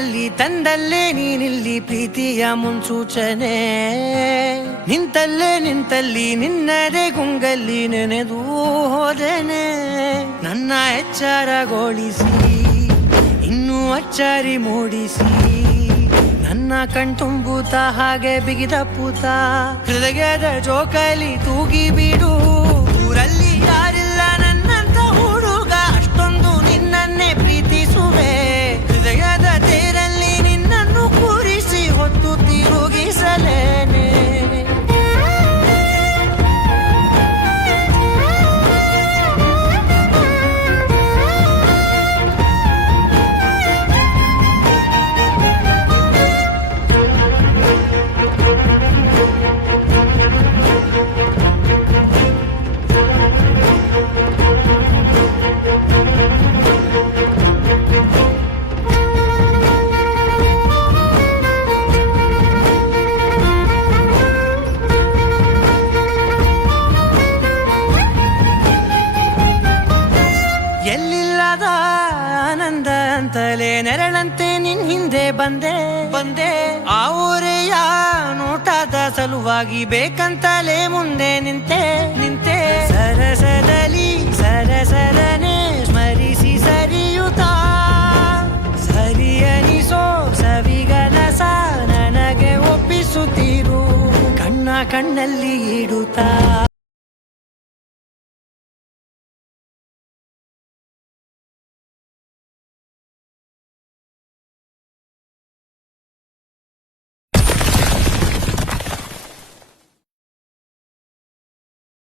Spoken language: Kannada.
ಮನೆಯಲ್ಲಿ ತಂದಲ್ಲೇ ನೀನಿಲ್ಲಿ ಪ್ರೀತಿಯ ಮುನ್ಸೂಚನೆ ನಿಂತಲ್ಲಿ ನಿನ್ನದೇ ಗುಂಗಲ್ಲಿ ನೆನೆದು ಹೋದನೆ ನನ್ನ ಎಚ್ಚರಗೊಳಿಸಿ ಇನ್ನೂ ಅಚ್ಚರಿ ಮೂಡಿಸಿ ನನ್ನ ಕಣ್ತುಂಬುತ್ತ ಹಾಗೆ ಬಿಗಿದ ಪೂತ ಹೃದಯದ ಜೋಕಾಲಿ ತೂಗಿ ಬಿಡು ಊರಲ್ಲಿ ಯಾರಿಲ್ಲ ನನ್ನಂತ ಹುಡುಗ ಅಷ್ಟೊಂದು ನಿನ್ನನ್ನೇ ಪ್ರೀತಿಸುವೆ ಹೃದಯದ ತೇರಲ್ಲಿ ನಿನ್ನನ್ನು ಕೂರಿಸಿ ಹೊತ್ತು ತಿರುಗಿಸಲೇನೆ ಎಲ್ಲಿಲ್ಲದ ಆನಂದ ಅಂತಲೇ ನೆರಳಂತೆ ನಿನ್ ಹಿಂದೆ ಬಂದೆ ಆ ಊರೆಯ ನೋಟದ ಸಲುವಾಗಿ ಬೇಕಂತಲೇ ಮುಂದೆ ನಿಂತೆ ಸರಸದಲ್ಲಿ ಸರಸರನೆ ಸ್ಮರಿಸಿ ಸರಿಯುತ್ತಾ ಸರಿಯನಿಸೋ ಸವಿಗನಸ ನನಗೆ ಒಪ್ಪಿಸುತ್ತೀರು ಕಣ್ಣಲ್ಲಿ ಇಡುತ್ತಾ